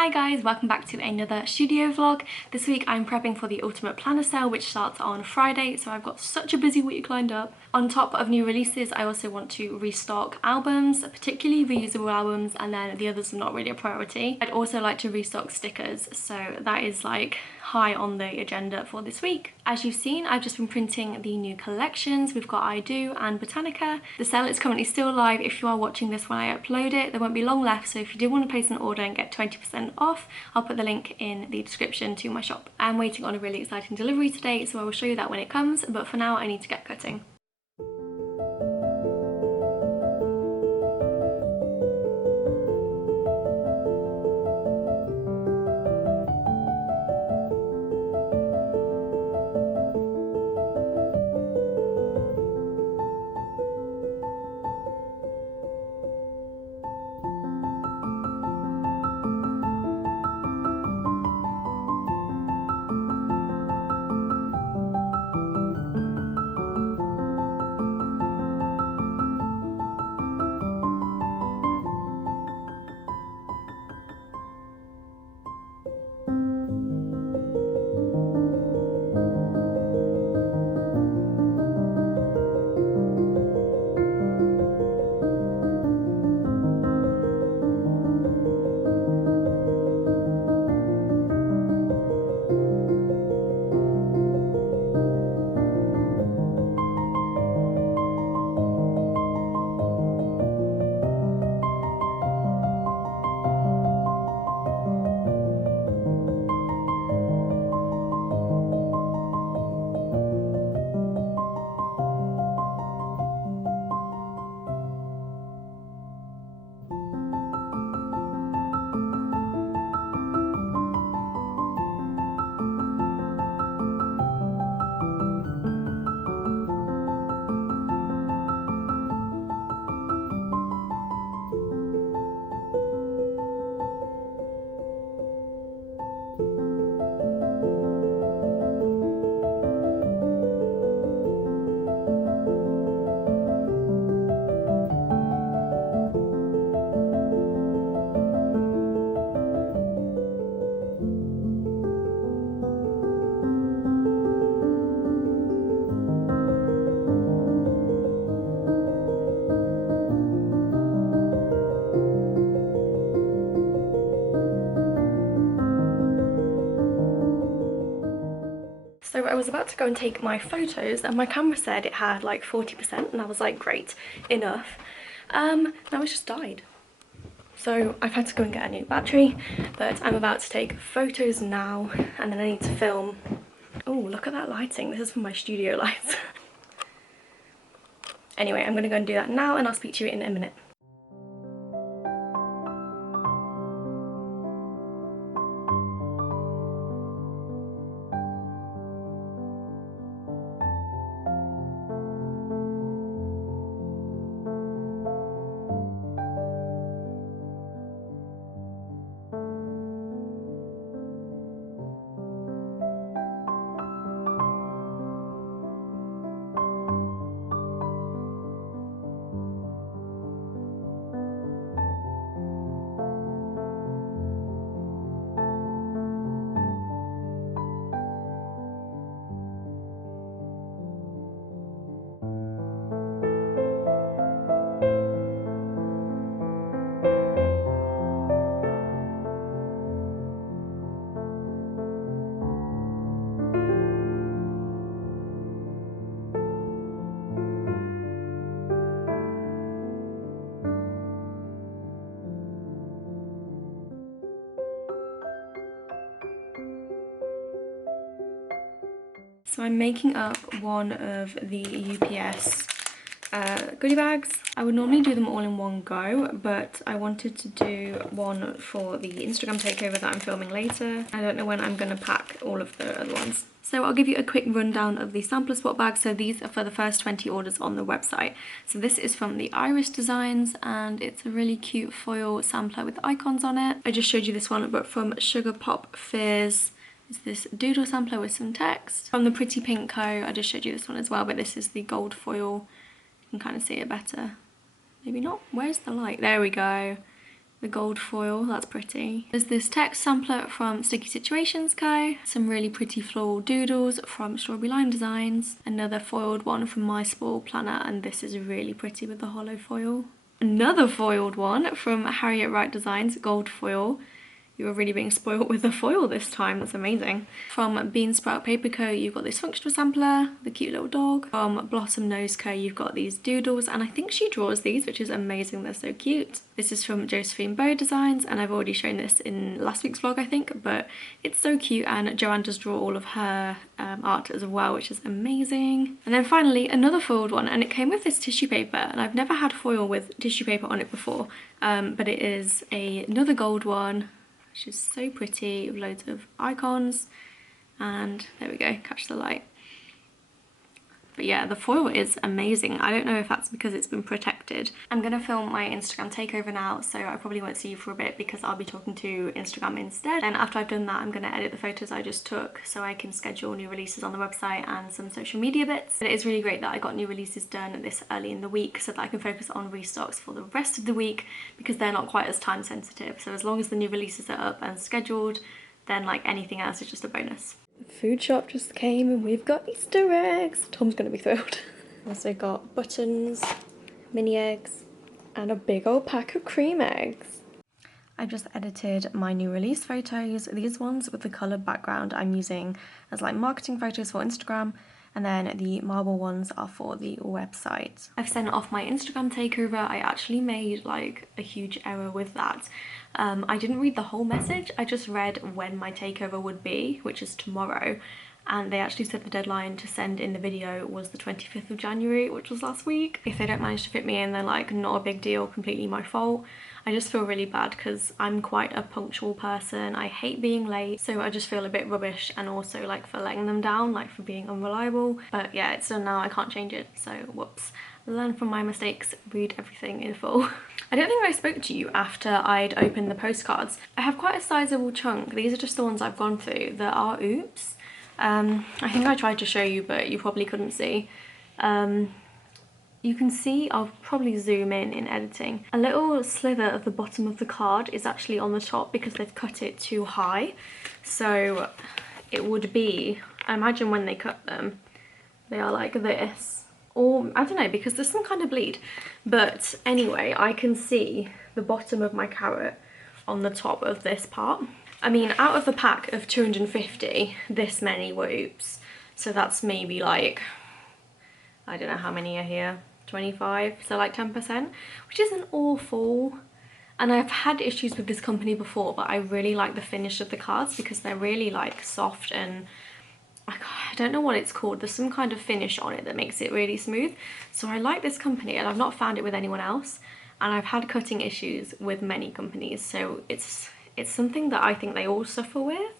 Hi guys, welcome back to another studio vlog. This week I'm prepping for the Ultimate Planner sale, which starts on Friday, so I've got such a busy week lined up. On top of new releases, I also want to restock albums, particularly reusable albums, and then the others are not really a priority. I'd also like to restock stickers, so that is like high on the agenda for this week. As you've seen, I've just been printing the new collections. We've got I Do and Botanica. The sale is currently still live. If you are watching this when I upload it, there won't be long left, so if you do want to place an order and get 20% off, I'll put the link in the description to my shop. I'm waiting on a really exciting delivery today, so I will show you that when it comes, but for now I need to get cutting. So I was about to go and take my photos and my camera said it had like 40%, and I was like, great, enough. Now it's just died. So I've had to go and get a new battery, but I'm about to take photos now, and then I need to film. Oh, look at that lighting. This is from my studio lights. Anyway, I'm gonna go and do that now, and I'll speak to you in a minute. So I'm making up one of the UPS goodie bags. I would normally do them all in one go, but I wanted to do one for the Instagram takeover that I'm filming later. I don't know when I'm going to pack all of the other ones. So I'll give you a quick rundown of the sampler spot bags. So these are for the first 20 orders on the website. So this is from the Iris Designs, and it's a really cute foil sampler with icons on it. I just showed you this one, but from Sugar Pop Fizz. Is this doodle sampler with some text. From the Pretty Pink Co, I just showed you this one as well, but this is the gold foil. You can kind of see it better. Maybe not. Where's the light? There we go. the gold foil, that's pretty. There's this text sampler from Sticky Situations Co. Some really pretty floral doodles from Strawberry Lime Designs. Another foiled one from My Spoil Planner, and this is really pretty with the hollow foil. Another foiled one from Harriet Wright Designs, gold foil. You were really being spoiled with the foil this time, that's amazing. From Bean Sprout Paper Co, you've got this functional sampler, the cute little dog. From Blossom Nose Co, you've got these doodles, and I think she draws these, which is amazing, they're so cute. This is from Josephine Bow Designs, and I've already shown this in last week's vlog, I think, but it's so cute, and Joanne does draw all of her art as well, which is amazing. And then finally, another foiled one, and it came with this tissue paper, and I've never had foil with tissue paper on it before, but it is another gold one, which is so pretty with loads of icons, and there we go, catch the light. But yeah, the foil is amazing. I don't know if that's because it's been protected. I'm gonna film my Instagram takeover now, so I probably won't see you for a bit because I'll be talking to Instagram instead. And after I've done that, I'm gonna edit the photos I just took so I can schedule new releases on the website and some social media bits. But it is really great that I got new releases done this early in the week so that I can focus on restocks for the rest of the week because they're not quite as time sensitive. So as long as the new releases are up and scheduled, then like anything else is just a bonus. The food shop just came and we've got Easter eggs. Tom's gonna be thrilled. Also got buttons, mini eggs, and a big old pack of cream eggs. I've just edited my new release photos. These ones with the coloured background I'm using as like marketing photos for Instagram, and then the marble ones are for the website. I've sent off my Instagram takeover. I actually made like a huge error with that. I didn't read the whole message, I just read when my takeover would be, which is tomorrow, and they actually said the deadline to send in the video was the 25th of January, which was last week. If they don't manage to fit me in, then like not a big deal, completely my fault. I just feel really bad because I'm quite a punctual person. I hate being late, so I just feel a bit rubbish, and also like for letting them down, like for being unreliable. But yeah, it's done now, I can't change it, so whoops. Learn from my mistakes, read everything in full. I don't think I spoke to you after I'd opened the postcards. I have quite a sizable chunk. These are just the ones I've gone through that are oops. I think I tried to show you, but you probably couldn't see. You can see, I'll probably zoom in editing, a little slither of the bottom of the card is actually on the top because they've cut it too high. So it would be, I imagine when they cut them, they are like this. Or, I don't know, because there's some kind of bleed. But anyway, I can see the bottom of my carrot on the top of this part. I mean, out of the pack of 250, this many were oops. So that's maybe like, I don't know how many are here, 25, so like 10%, which isn't awful. And I've had issues with this company before, but I really like the finish of the cards because they're really like soft and I don't know what it's called. There's some kind of finish on it that makes it really smooth. So I like this company, and I've not found it with anyone else. And I've had cutting issues with many companies, so it's something that I think they all suffer with.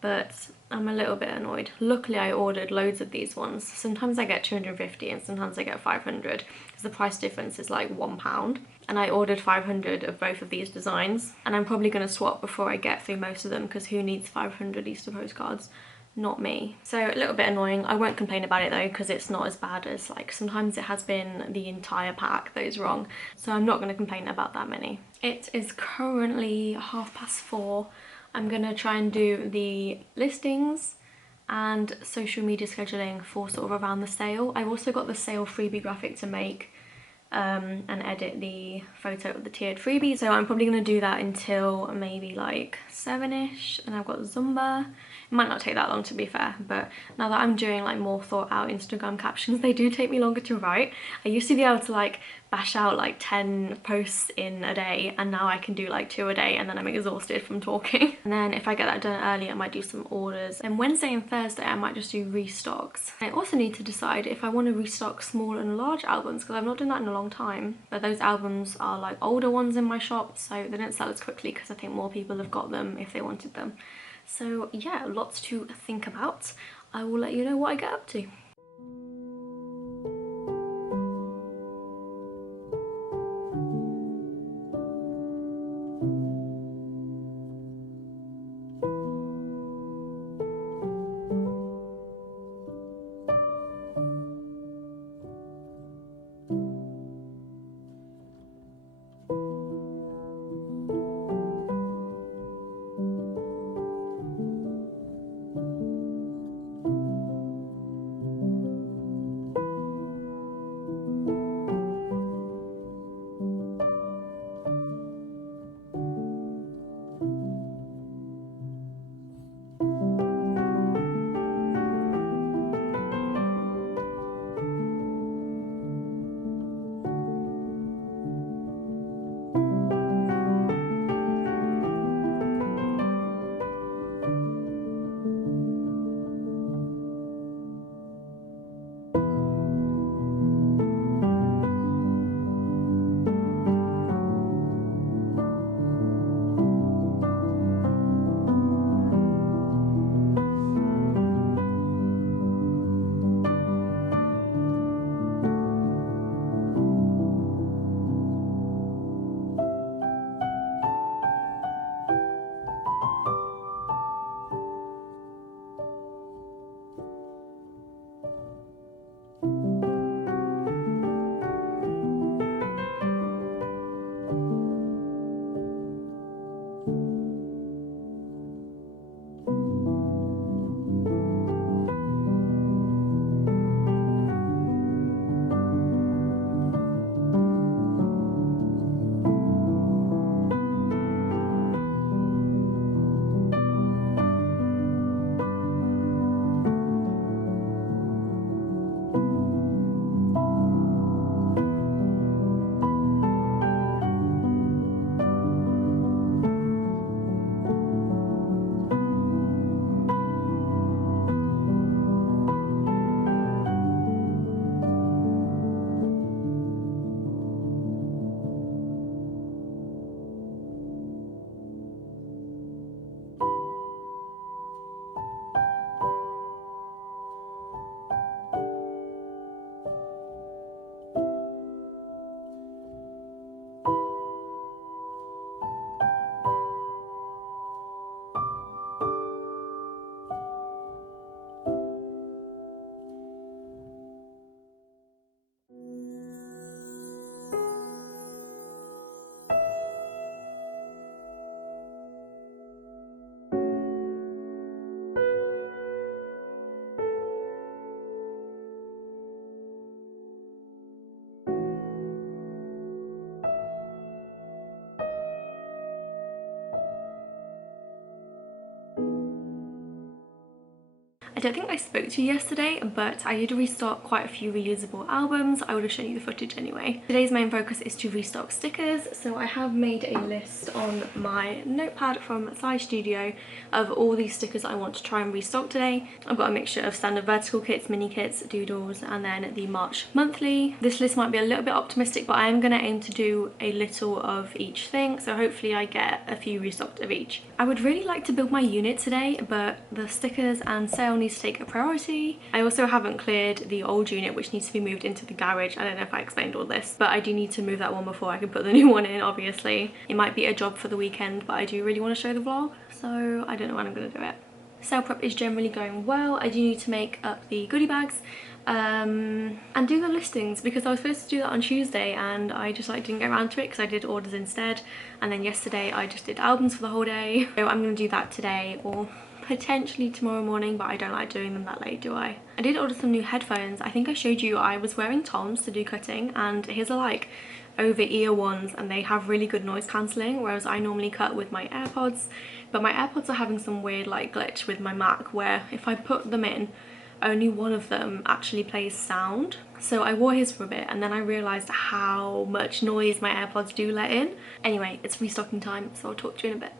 But I'm a little bit annoyed. Luckily, I ordered loads of these ones. Sometimes I get 250 and sometimes I get 500 because the price difference is like £1. And I ordered 500 of both of these designs. And I'm probably going to swap before I get through most of them because who needs 500 Easter postcards? Not me. So a little bit annoying. I won't complain about it though because it's not as bad as like sometimes it has been the entire pack that is wrong. So I'm not going to complain about that many. It is currently 4:30. I'm going to try and do the listings and social media scheduling for sort of around the sale. I've also got the sale freebie graphic to make and edit the photo of the tiered freebie. So I'm probably going to do that until maybe like 7ish, and I've got Zumba. It might not take that long to be fair, but now that I'm doing like more thought out Instagram captions, they do take me longer to write. I used to be able to like bash out like 10 posts in a day, and now I can do like 2 a day and then I'm exhausted from talking. And then if I get that done early, I might do some orders. And Wednesday and Thursday I might just do restocks. I also need to decide if I want to restock small and large albums because I've not done that in a long time. But those albums are like older ones in my shop, so they don't sell as quickly because I think more people have got them if they wanted them. So yeah, lots to think about. I will let you know what I get up to. I don't think I spoke to you yesterday, but I did restock quite a few reusable albums. I would have shown you the footage anyway. Today's main focus is to restock stickers. So I have made a list on my notepad from Size Studio of all these stickers I want to try and restock today. I've got a mixture of standard vertical kits, mini kits, doodles, and then the March monthly. This list might be a little bit optimistic, but I am going to aim to do a little of each thing. So hopefully I get a few restocked of each. I would really like to build my unit today, but the stickers and sale needs to take a priority. I also haven't cleared the old unit, which needs to be moved into the garage. I don't know if I explained all this, but I do need to move that one before I can put the new one in, obviously. It might be a job for the weekend, but I do really want to show the vlog, so I don't know when I'm going to do it. Sale prep is generally going well. I do need to make up the goodie bags and do the listings, because I was supposed to do that on Tuesday and I just didn't get around to it because I did orders instead, and then yesterday I just did albums for the whole day. So I'm going to do that today or potentially tomorrow morning, but I don't like doing them that late, do I? I did order some new headphones. I think I showed you I was wearing Toms to do cutting, and his are like over ear ones and they have really good noise cancelling, whereas I normally cut with my AirPods. But my AirPods are having some weird glitch with my Mac where if I put them in, only one of them actually plays sound. So I wore his for a bit and then I realised how much noise my AirPods do let in. Anyway, it's restocking time, so I'll talk to you in a bit.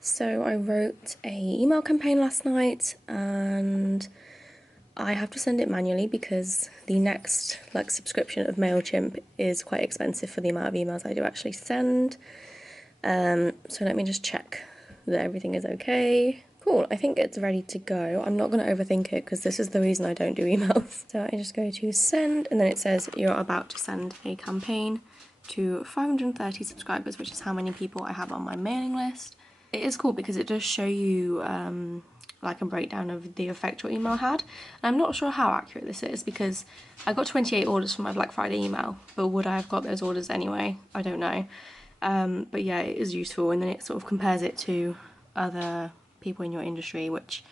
So I wrote a email campaign last night and I have to send it manually because the next subscription of MailChimp is quite expensive for the amount of emails I do actually send. So let me just check that everything is okay. Cool, I think it's ready to go. I'm not going to overthink it because this is the reason I don't do emails. So I just go to send and then it says you're about to send a campaign to 530 subscribers, which is how many people I have on my mailing list. It is cool because it does show you a breakdown of the effect your email had. And I'm not sure how accurate this is because I got 28 orders from my Black Friday email, but would I have got those orders anyway? I don't know. But yeah, it is useful, and then it sort of compares it to other people in your industry, which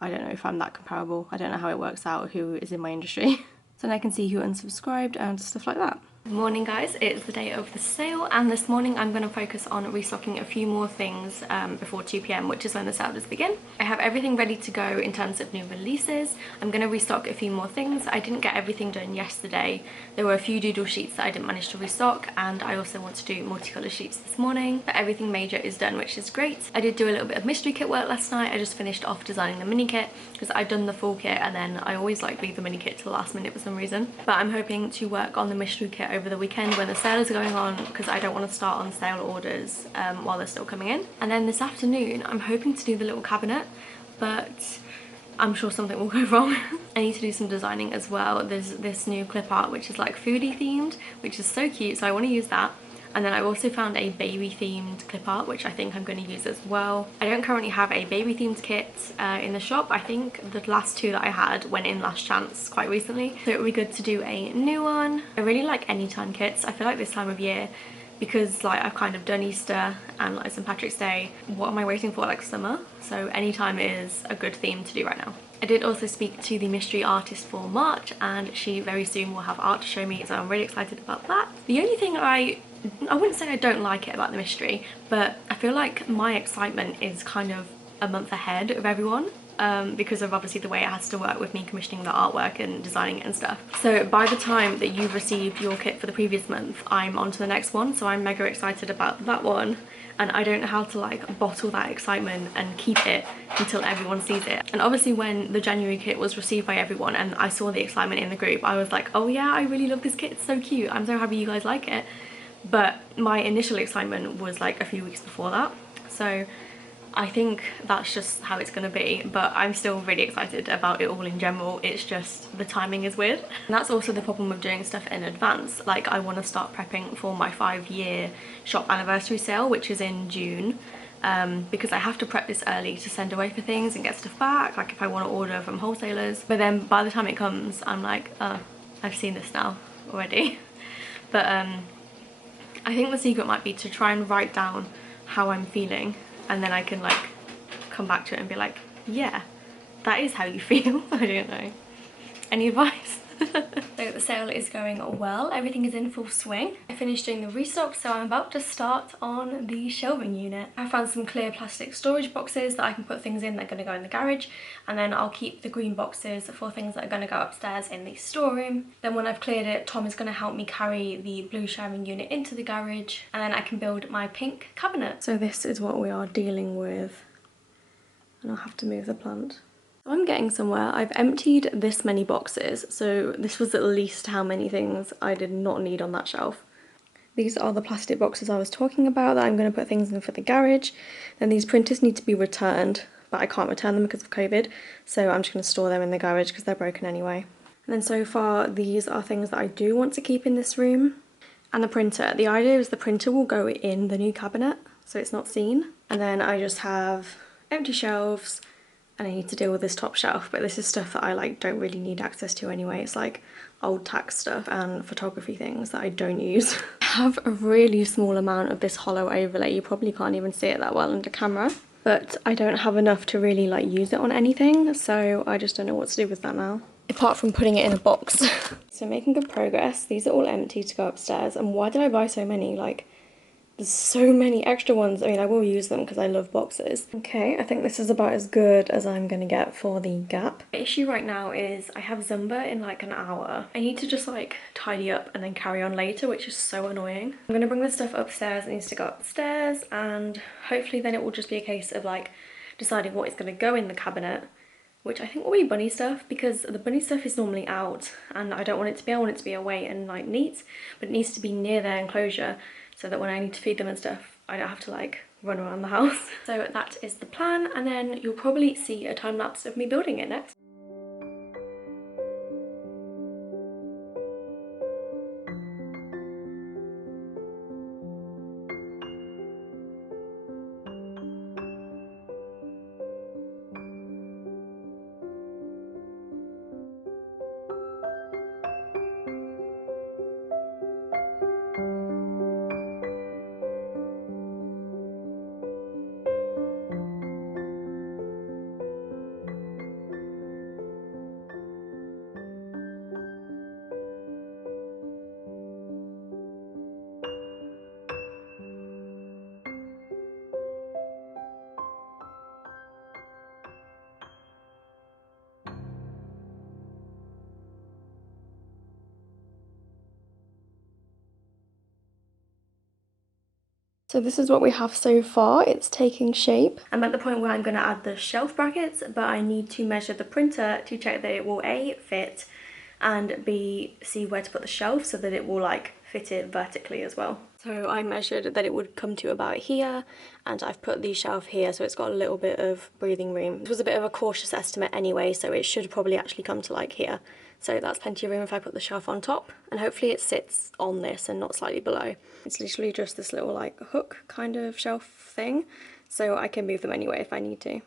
I don't know if I'm that comparable. I don't know how it works out who is in my industry. So then I can see who unsubscribed and stuff like that. Good morning guys, it's the day of the sale and this morning I'm going to focus on restocking a few more things before 2 PM, which is when the sale does begin. I have everything ready to go in terms of new releases. I'm going to restock a few more things. I didn't get everything done yesterday. There were a few doodle sheets that I didn't manage to restock, and I also want to do multicolour sheets this morning, but everything major is done, which is great. I did do a little bit of mystery kit work last night. I just finished off designing the mini kit because I've done the full kit and then I always leave the mini kit to the last minute for some reason. But I'm hoping to work on the mystery kit over the weekend when the sale is going on, because I don't want to start on sale orders while they're still coming in. And then this afternoon I'm hoping to do the little cabinet, but I'm sure something will go wrong. I need to do some designing as well. There's this new clip art which is like foodie themed, which is so cute, so I want to use that. And then I also found a baby themed clip art, which I think I'm going to use as well. I don't currently have a baby themed kit in the shop. I think the last two that I had went in last chance quite recently, so it would be good to do a new one. I really like anytime kits. I feel like this time of year, because like I've kind of done Easter and like St. Patrick's Day, what am I waiting for, like summer? So anytime is a good theme to do right now. I did also speak to the mystery artist for March, and she very soon will have art to show me, so I'm really excited about that. The only thing I wouldn't say I don't like it about the mystery, but I feel like my excitement is kind of a month ahead of everyone. Because of obviously the way it has to work with me commissioning the artwork and designing it and stuff. So by the time that you've received your kit for the previous month, I'm on to the next one, so I'm mega excited about that one. And I don't know how to like bottle that excitement and keep it until everyone sees it. And obviously when the January kit was received by everyone and I saw the excitement in the group, I was like, oh yeah, I really love this kit, it's so cute, I'm so happy you guys like it. But my initial excitement was like a few weeks before that. So I think that's just how it's gonna be, but I'm still really excited about it all in general. It's just the timing is weird. And that's also the problem with doing stuff in advance. Like I want to start prepping for my 5-year shop anniversary sale, which is in June, because I have to prep this early to send away for things and get stuff back, like if I want to order from wholesalers. But then by the time it comes, I'm like, oh, I've seen this now already. But I think the secret might be to try and write down how I'm feeling, and then I can like come back to it and be like, yeah, that is how you feel. I don't know. Any advice? So the sale is going well. Everything is in full swing. I finished doing the restock, so I'm about to start on the shelving unit. I found some clear plastic storage boxes that I can put things in that are going to go in the garage, and then I'll keep the green boxes for things that are going to go upstairs in the storeroom. Then when I've cleared it, Tom is going to help me carry the blue shelving unit into the garage, and then I can build my pink cabinet. So this is what we are dealing with, and I'll have to move the plant. I'm getting somewhere. I've emptied this many boxes, so this was at least how many things I did not need on that shelf. These are the plastic boxes I was talking about that I'm going to put things in for the garage. Then these printers need to be returned, but I can't return them because of COVID, so I'm just going to store them in the garage because they're broken anyway. And then so far these are things that I do want to keep in this room. And the printer. The idea is the printer will go in the new cabinet, so it's not seen. And then I just have empty shelves, and I need to deal with this top shelf, but this is stuff that I like don't really need access to anyway. It's like old tax stuff and photography things that I don't use. I have a really small amount of this hollow overlay. You probably can't even see it that well under camera, but I don't have enough to really like use it on anything, so I just don't know what to do with that now, apart from putting it in a box. So making good progress. These are all empty to go upstairs, and why did I buy so many? Like, there's so many extra ones. I mean, I will use them because I love boxes. Okay, I think this is about as good as I'm gonna get for the gap. The issue right now is I have Zumba in like an hour. I need to just like tidy up and then carry on later, which is so annoying. I'm gonna bring this stuff upstairs. It needs to go upstairs, and hopefully then it will just be a case of like deciding what is gonna go in the cabinet, which I think will be bunny stuff, because the bunny stuff is normally out and I don't want it to be. I want it to be away and like neat, but it needs to be near their enclosure, so that when I need to feed them and stuff, I don't have to like run around the house. So that is the plan, and then you'll probably see a time lapse of me building it next. So this is what we have so far. It's taking shape. I'm at the point where I'm going to add the shelf brackets, but I need to measure the printer to check that it will A, fit, and B, see where to put the shelf so that it will like fit it vertically as well. So I measured that it would come to about here, and I've put the shelf here so it's got a little bit of breathing room. This was a bit of a cautious estimate anyway, so it should probably actually come to like here. So that's plenty of room if I put the shelf on top, and hopefully it sits on this and not slightly below. It's literally just this little like hook kind of shelf thing, so I can move them anyway if I need to.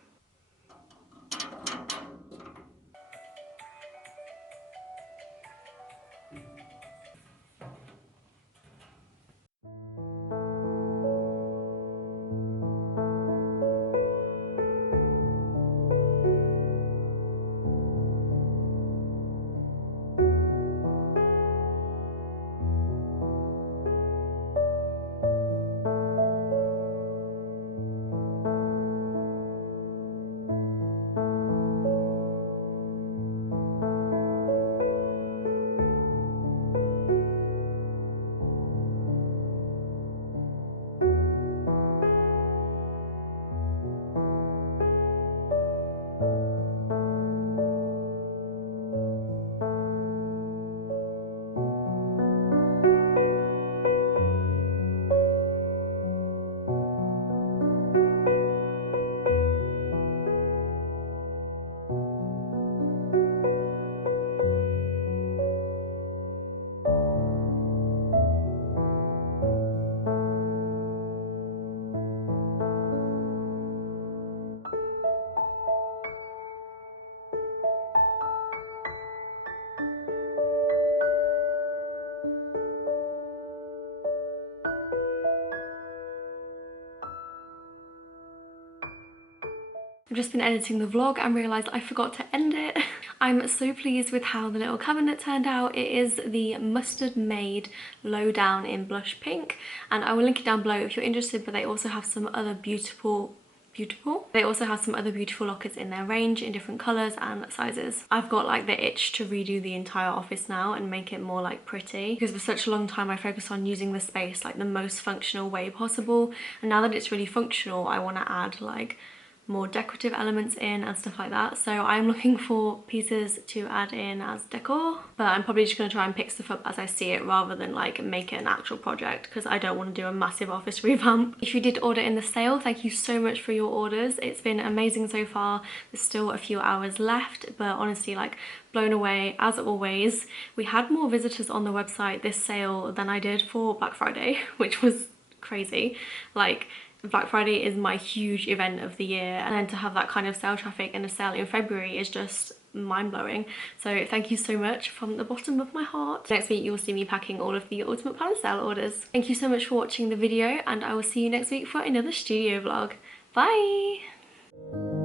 I've just been editing the vlog and realised I forgot to end it. I'm so pleased with how the little cabinet turned out. It is the Mustard Made Lowdown in Blush Pink, and I will link it down below if you're interested, but they also have some other beautiful lockets in their range in different colours and sizes. I've got like the itch to redo the entire office now and make it more like pretty, because for such a long time I focused on using the space like the most functional way possible, and now that it's really functional I want to add like more decorative elements in and stuff like that. So I'm looking for pieces to add in as decor, but I'm probably just going to try and pick stuff up as I see it rather than like make it an actual project, because I don't want to do a massive office revamp. If you did order in the sale, thank you so much for your orders. It's been amazing so far. There's still a few hours left, but honestly, like, blown away as always. We had more visitors on the website this sale than I did for Black Friday, which was crazy. Like, Black Friday is my huge event of the year, and then to have that kind of sale traffic and a sale in February is just mind-blowing. So thank you so much from the bottom of my heart. Next week you'll see me packing all of the Ultimate Planner Sale orders. Thank you so much for watching the video, and I will see you next week for another studio vlog. Bye!